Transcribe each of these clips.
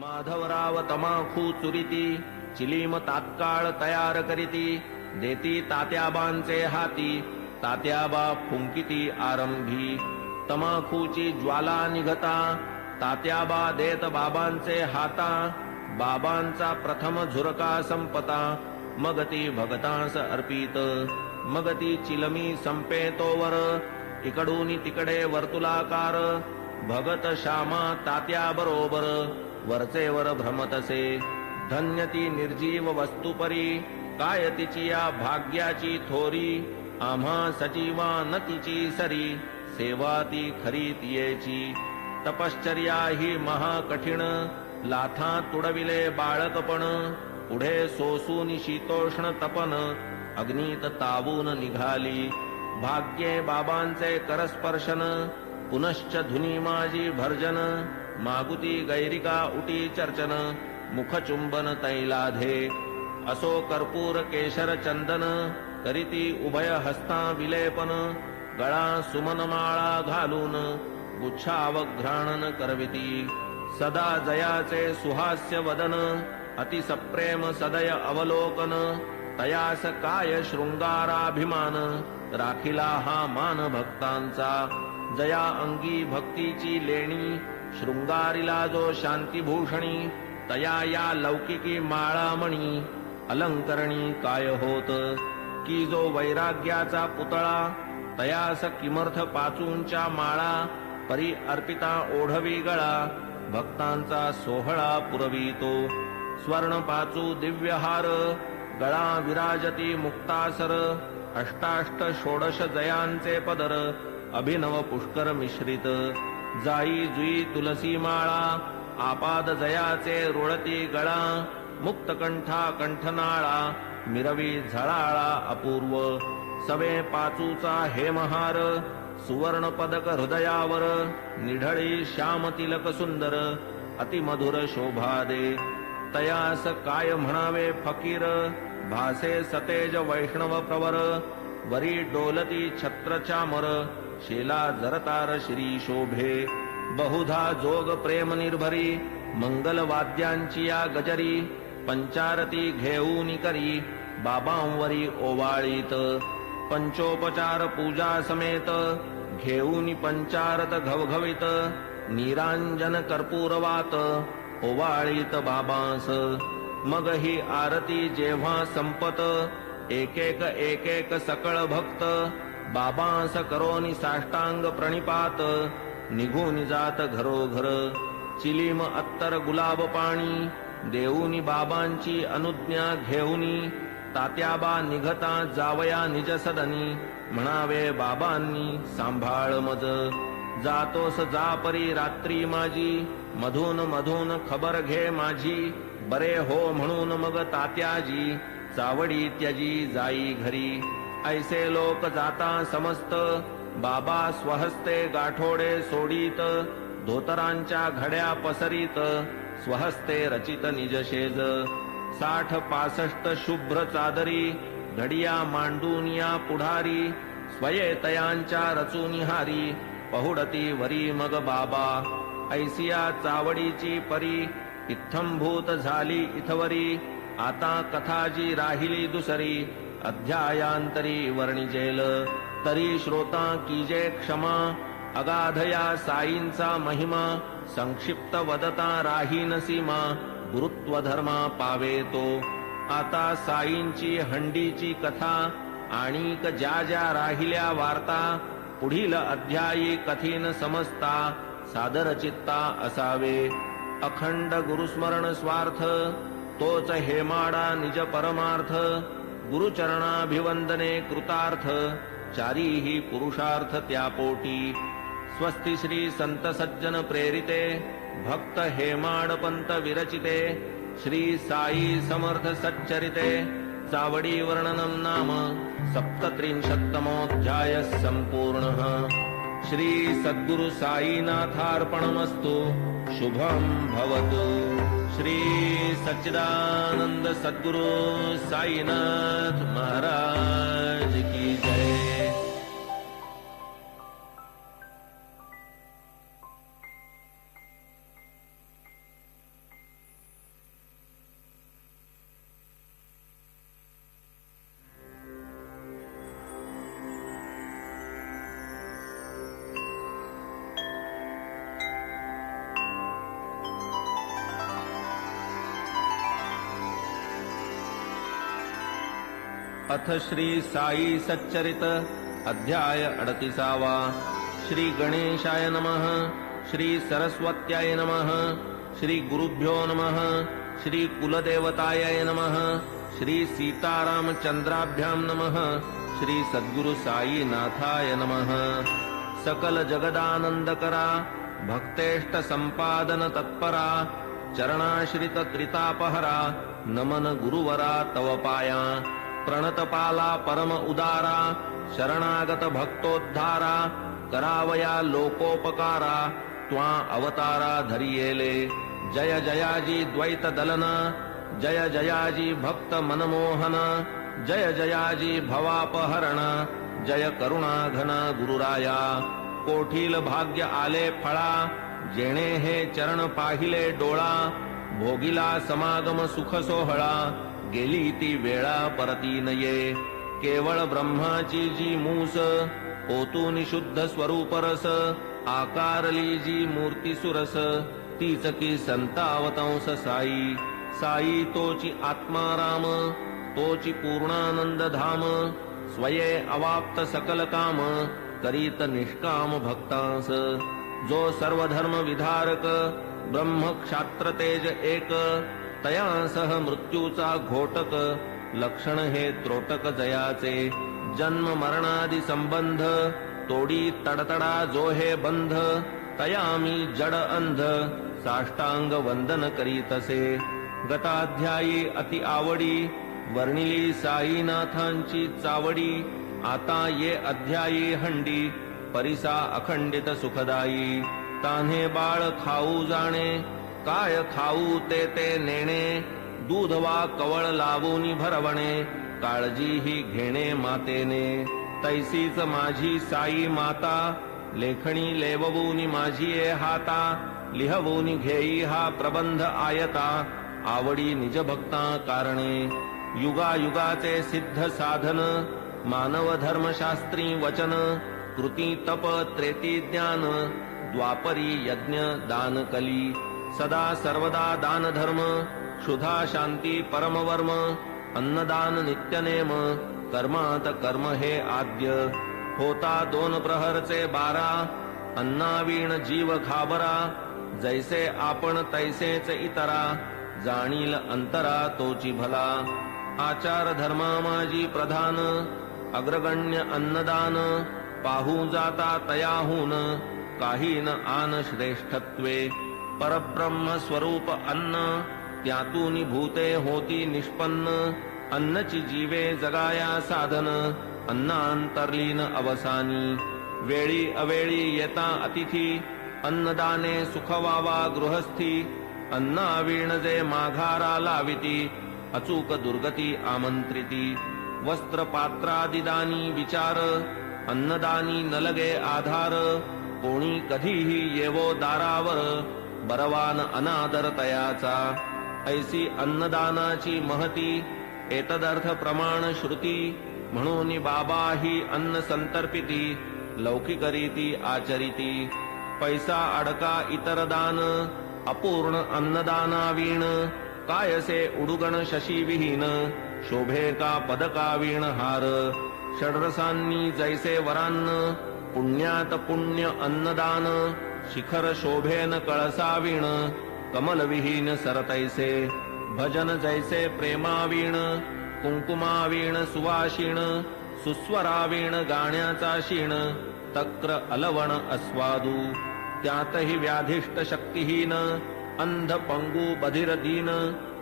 माधवराव तमाखू चुरिती चिलीम तात्काळ तयार करीती देती तात्याबांचे हाती तात्याबा फुंकिती आरंभी तमाखूची ज्वाला निघता तात्याबा देत बाबांचे हाता बाबांचा प्रथम झुरका संपता मग ती भगतांस अर्पित मग ती चिलमी संपे तोवर इकडून तिकडे वर्तुलाकार भगत श्यामा तात्या बरोबर वरचेवर भ्रमतसे धन्य ती निर्जीव वस्तुपरी काय तिची या भाग्याची थोरी आम्हा सजीवा न तिची सरी सेवा ती खरी तियेची तपश्चर्या ही महाकठीण लाथा तुडविले बाळकपण पुढे सोसून शीतोष्ण तपन अग्नीत तावून निघाली भाग्ये बाबांचे करस्पर्शन पुनश्च धुनी माझी भर्जन मागुती गैरिका उटी चर्चन मुखचुंबन तैलाधे असो कर्पूर केशर चंदन करीती उभय हस्ता विलेपन गळा सुमनमाळा घालून गुच्छावघ्राणन करविती सदा जयाचे सुहास्य वदन अति सप्रेम सदय अवलोकन तयास काय शृंगाराभिमान राखिला हा मान भक्तांचा जया अंगी भक्तीची लेणी शृंगारिला जो शांतीभूषणी तया या लौकिकी माळामणी अलंकरणी काय होत की जो वैराग्याचा पुतळा तयास किमर्थ पाचूंच्या माळा परी अर्पिता ओढवी गळा भक्तांचा सोहळा पुरवितो स्वर्ण पाचू दिव्यहार गळा विराजती मुक्तासर अष्टाष्ट षोडश जयांचे पदर अभिनव पुष्कर मिश्रित जाई जुई तुलसी माळा आपाद जयाचे रुळती गळा मुक्तकंठा कंठनाळा मिरवी झळाळा अपूर्व सवे पाचूचा हेमहार सुवर्ण पदक हृदयावर निढळी श्याम तिलक सुंदर अतिमधुर शोभा दे तयास काय म्हणावे फकीर भासे सतेज वैष्णव प्रवर वरी डोलती छत्र चामर शेला जरतार श्री शोभे बहुधा जोग प्रेम निर्भरी मंगल वाद्यांची या गजरी पंचारती घेऊन करी बाबांवरी ओवाळीत पंचोपचार पूजा समेत घेऊन पंचारत घवघवीत निरांजन कर्पूरवात ओवाळीत बाबांस मग ही आरती जेव्हा संपत एक एक सकळ भक्त बाबांस करोनी साष्टांग प्रणिपात निघून जात घरोघर चिलीम अत्तर गुलाब पाणी देऊनी बाबांची अनुज्ञा घेऊनी तात्याबा निघता जावया निज सदनी म्हणावे बाबांनी सांभाळ मज जातोस जा परी रात्री माझी मधून मधून खबर घे माझी बरे हो म्हणून मग तात्याजी चावडी त्यजी जाई घरी ऐसे लोक जाता समस्त बाबा स्वहस्ते गाठोडे सोडीत धोतरांच्या घड्या पसरीत स्वहस्ते रचित निजशेज 60-65 शुभ्र चादरी घडिया मांडून या पुढारी स्वये तयांच्या रचूनिहारी पहुडती वरी मग बाबा ऐसिया चावडीची परी इत्थंभूत झाली इथवरी आता कथाजी राहिली दुसरी अध्यायांतरी वर्णिजेल तरी श्रोता कीजे क्षमा अगाधया साईंचा महिमा संक्षिप्त वदता राहीन सीमा गुरुत्व धर्मा पावे तो आता साईंची हंडीची कथा आणिक ज्या ज्या राहिल्या वार्ता पुढील अध्यायी कथीन समजता सादर चित्ता असावे अखंड गुरुस्मरण स्वार्थ तोच हेमाडा निज परमार्थ गुरुचरणाभिवंदने कृतार्थ चारीही पुरुषार्थ त्यापोटी स्वस्ति श्री संत सज्जन प्रेरिते भक्त हेमाडपंत विरचिते श्री साई समर्थ सच्चरिते चावडी वर्णनम नाम 37तमोऽध्याय संपूर्णः श्री सद्गुरु साईनाथार्पणमस्तु शुभम भवतु श्री सच्चिदानंद सद्गुरु साईनाथ महाराज की जय। अथ श्री साई सच्चरित अध्याय 38. श्री गणेशाय नमः. श्री सरस्वत्याय नमः. श्री गुरुभ्यो नमः. श्री कुलदेवताय नमः. श्री सीतारामचंद्राभ्यां नमः. श्री सद्गुरु साईनाथाय नमः. सकल जगदानंदकरा भक्तेष्ट संपादन तत्परा चरणाश्रित त्रितापहरा नमन गुरुवरा तव पाया प्रणतपाला परम उदारा शरणागत भक्तोद्धारा करावया लोकोपकारा त्वा अवतारा धरियेले. जय जयाजी द्वैत दलना जय जयाजी भक्त मनमोहन जय जयाजी भवापहरण जय करुणा घन गुरुराया. कोठील भाग्य आले फळा जेणे हे चरण पाहिले डोळा भोगिला समागम सुख सोहळा गेली ती वेळा परती नये. केवळ ब्रह्माची जी मूस ओतून शुद्ध स्वरूप रस आकारली जी मूर्ती सुरस तीच की संतावतंस साई. साई तोची आत्माराम तोची पूर्णानंद धाम स्वये अवाप्त सकल काम करीत निष्काम भक्तांस. जो सर्व धर्म विधारक ब्रह्म क्षात्र तेज एक तया सह मृत्यूचा घोटक लक्षण हे त्रोटक जयाचे. जन्म मरणादि संबंध तोडी तडतडा जो हे बंध तया मी जड अंध साष्टांग वंदन करीतसे. गताध्यायी अति आवडी वर्णिली साईनाथांची चावडी आता ये अध्यायी हंडी परिसा अखंडित सुखदायी. तान्हे बाळ खाऊ जाणे काय खाऊ ते ते नेणे दूध वा कवळ लावूनी भरवणे काळजी ही घेणे मातेने. तैसीच माझी साई माता लेखणी लेववूनी माझी ए हाता लिहवूनी घेई हा प्रबंध आयता आवडी निज भक्ता कारणे. युगायुगाचे सिद्ध साधन मानव धर्मशास्त्री वचन कृती तप त्रेती ज्ञान द्वापरी यज्ञ दान कली. सदा सर्वदा दान धर्म क्षुधा शांती परमवर्म अन्नदान नित्यनेम कर्मात कर्म हे आद्य. होता 2 प्रहरचे 12 अन्नावीण जीव घाबरा जैसे आपण तैसेच इतरा जाणील अंतरा तोची भला. आचार धर्मा माझी प्रधान अग्रगण्य अन्नदान पाहू जाता तयाहून काही न आन श्रेष्ठत्वे. परब्रह्म स्वरूप अन्न त्यातून भूते होती निष्पन्न अन्नची जीवे जगाया साधन अन्नांतर्लीन अवसानी. वेळी अवेळी येता अतिथी अन्नदाने सुखवावा गृहस्थी अन्नावीण जे माघारा लाविती अचूक दुर्गती आमंत्रिती. वस्त्र पात्रादिदानी विचार अन्नदानी नलगे आधार कोणी कधीही येवो दारावर बरवान अनादर तयाचा. ऐसी अन्नदानाची महती एतदर्थ प्रमाण श्रुती म्हणून बाबा ही अन्न संतर्पिती लौकिकरीती आचरिती. पैसा अडका इतर दान अपूर्ण अन्नदानावीण कायसे उडुगण शशी विहीन शोभे का पदका वीण हार. षड्रसांनी जैसे वरान्न पुण्यात पुण्य अन्नदान शिखर शोभेन कळसावीण कमलविहीन सरतैसे. भजन जैसे प्रेमावीण कुंकुमावीण सुवाशीण सुस्वरावीण गाण्याचा शीण तक्र अलवण अस्वादू. त्यातही व्याधिष्ट शक्तिहीन अंध पंगू बधिर दीन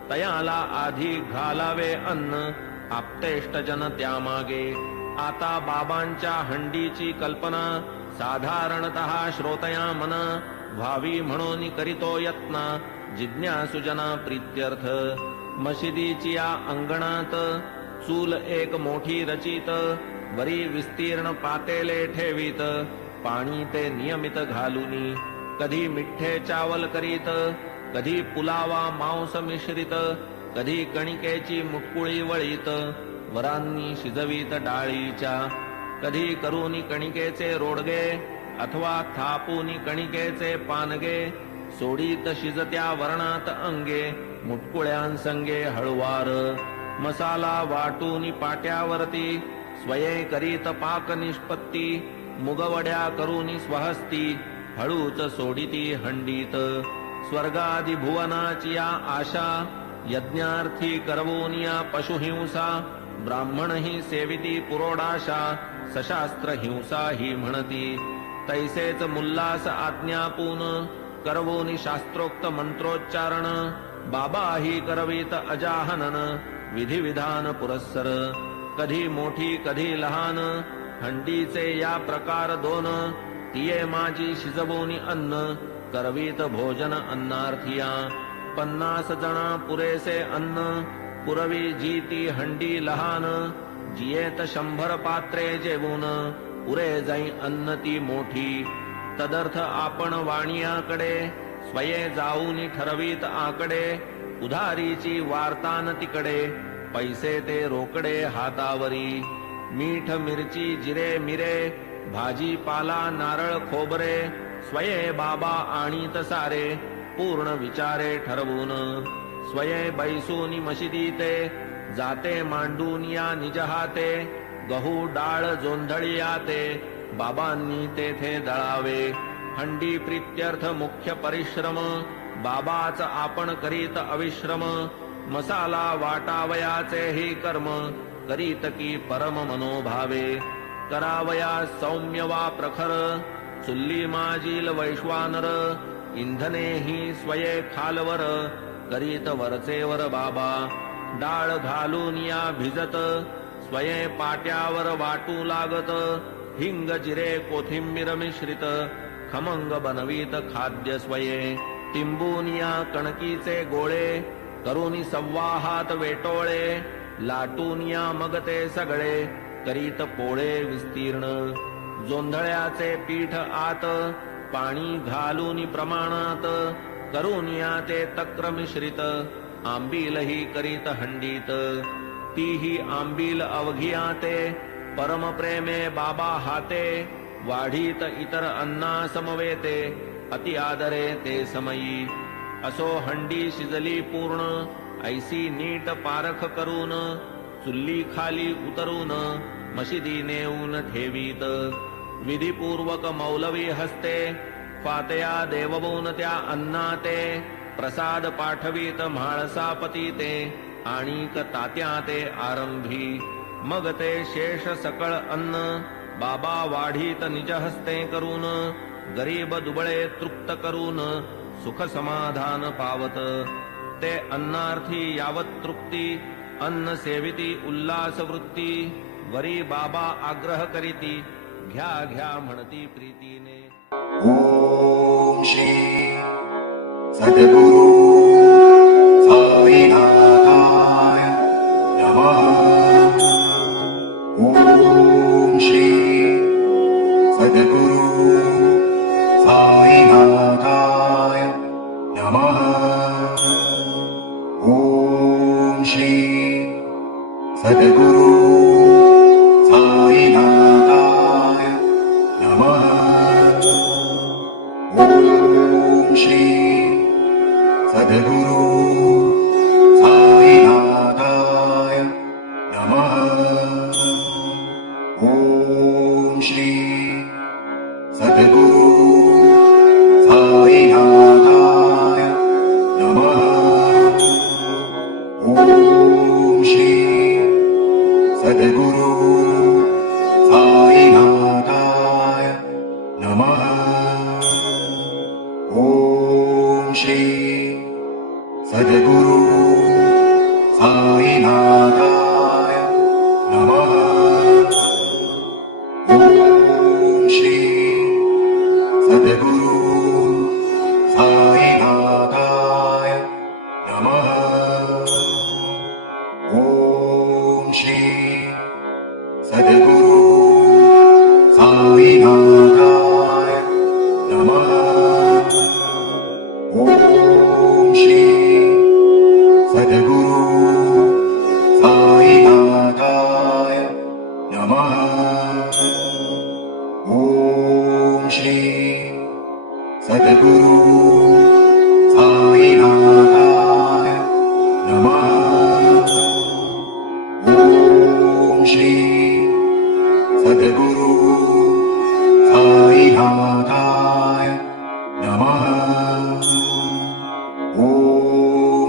तयाला आधी घालावे अन्न आपतेष्ट जन त्यामागे. आता बाबांच्या हंडीची कल्पना साधारणतः श्रोतया मन व्हावी म्हणून करीतो यत्न जिज्ञासुजना प्रीत्यर्थ. मशिदीची या अंगणात चूल एक मोठी रचित वरी विस्तीर्ण पातेले ठेवीत पाणी ते नियमित घालूनी. कधी मिठ्ठे चावल करीत कधी पुलावा मांस मिश्रित कधी कणिकेची मुटकुळी वळीत वरांनी शिजवीत डाळीच्या. कधी करूनी कणिकेचे रोडगे अथवा थापूनी कणिकेचे पानगे सोडीत शिजत्या वर्णात अंगे मुटकुळ्यांसंगे हळुवार. मसाला वाटून पाट्यावरती स्वये करीत पाक निष्पत्ती मुगवड्या करूनी स्वहस्ती हळूच सोडिती हंडीत स्वर्गादि भुवनाची या आशा यज्ञार्थी करवोनिया पशुहिंसा ब्राह्मण ही सेविती पुरोडाशा सशास्त्र हिंसा ही म्हणती तैसेच मुल्लास आज्ञापून करवोनी शास्त्रोक्त मंत्रोच्चारण बाबा ही करवीत अजाहनन विधिविधान पुरस्सर कधी मोठी कधी लहान हंडीचे या प्रकार दोन तिये माझी शिजवोनी अन्न करवीत भोजन अन्नार्थिया 50 जना पुरेसे अन्न पुरवी जी ती हंडी लहान जियेत 100 पात्रे जेवून पुरे जाई अन्न ती मोठी तदर्थ आपण वाणियाकडे स्वये जाऊनी ठरवीत आकडे उधारीची वार्तान तिकडे पैसे ते रोकडे हातावरी मीठ मिरची जिरे मिरे भाजीपाला नारळ खोबरे स्वये बाबा आणीत सारे पूर्ण विचारे ठरवून स्वये बैसूनी मशिदीते जाते मांडून या निज हाते गहू डाळ जोंधळियाते बाबांनी तेथे दळावे हंडी प्रीत्यर्थ मुख्य परिश्रम बाबाच आपण करीत अविश्रम मसाला वाटावयाचे ही कर्म करीत की परम मनोभावे करावया सौम्य वा प्रखर चुल्ली माजील वैश्वानर इंधने ही स्वये खालवर करीत वरचेवर बाबा डाळ घालून या भिजत स्वये पाट्यावर वाटू लागत हिंग जिरे कोथिंबीर मिश्रित खमंग बनवीत खाद्य स्वये तिंबूनिया कणकीचे गोळे करूनी सव्वाहात वेटोळे लाटूनिया मग ते सगळे करीत पोळे विस्तीर्ण जोंधळ्याचे पीठ आत पाणी घालून प्रमाणात करूनिया ते तक्र मिश्रित आंबीलही करीत हंडीत तीही आंबील अवघियाते परम प्रेमे बाबा हाते वाढीत इतर अन्ना समवेते अति आदरे ते समयी असो हंडी शिजली पूर्ण ऐसी नीट पारख करून चुल्ली खाली उतरून मशिदी नेऊन ठेवीत विधिपूर्वक मौलवी हस्ते फातया देववून त्या अन्नाते प्रसाद पाठवीत म्हाळसापती ते आणिक तात्या ते आरंभी मग ते शेष सकळ अन्न बाबा वाढीत निज हस्ते करून गरीब दुबळे तृप्त करून सुख समाधान पावत ते अन्नार्थी यावत तृप्ती अन्न सेविती उल्लास वृत्ती वरी बाबा आग्रह करीती घ्या घ्या म्हणती प्रीतीने ओम श्री सद्गुरु साईनाथाय नमः ओम श्री सद्गुरु साईनाथाय नमः ओम श्री सद्गुरु साईनाथाय नमः ओम श्री सद्गुरु साईनाथाय नमः ओम श्री सद्गुरु साईनाथाय नमः ओम श्री सद्गुरु साईनाथाय नमः ओम श्री सद्गुरु साईनाथाय नमः ओम श्री सद्गुरु साईनाथाय नमः ओम श्री सद्गुरु साईनाथाय नमः ओम श्री सद्गुरु साईनाथाय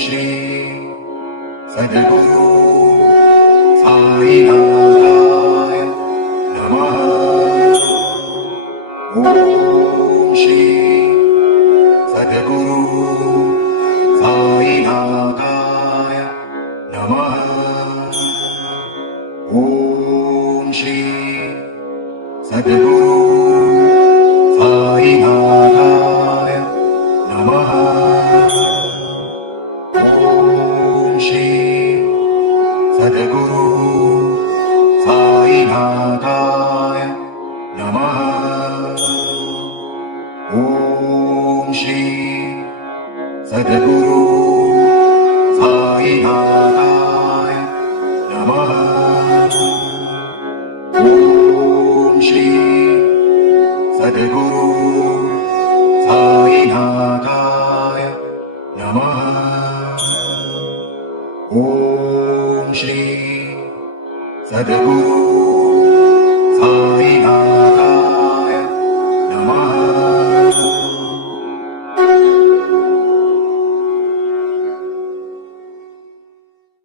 श्री सद्गुरु साईनाथाय नमः। ओम श्री सद्गुरु साईनाथाय नमः। ओम श्री सद्गुरु साईनाथाय नमः। ओम श्री सद्गुरु साईनाथाय नमः। ओम श्री सद्गुरु साईनाथाय नमः। ओम श्री सद्गुरु साईनाथाय नमः। ओम श्री सद्गुरु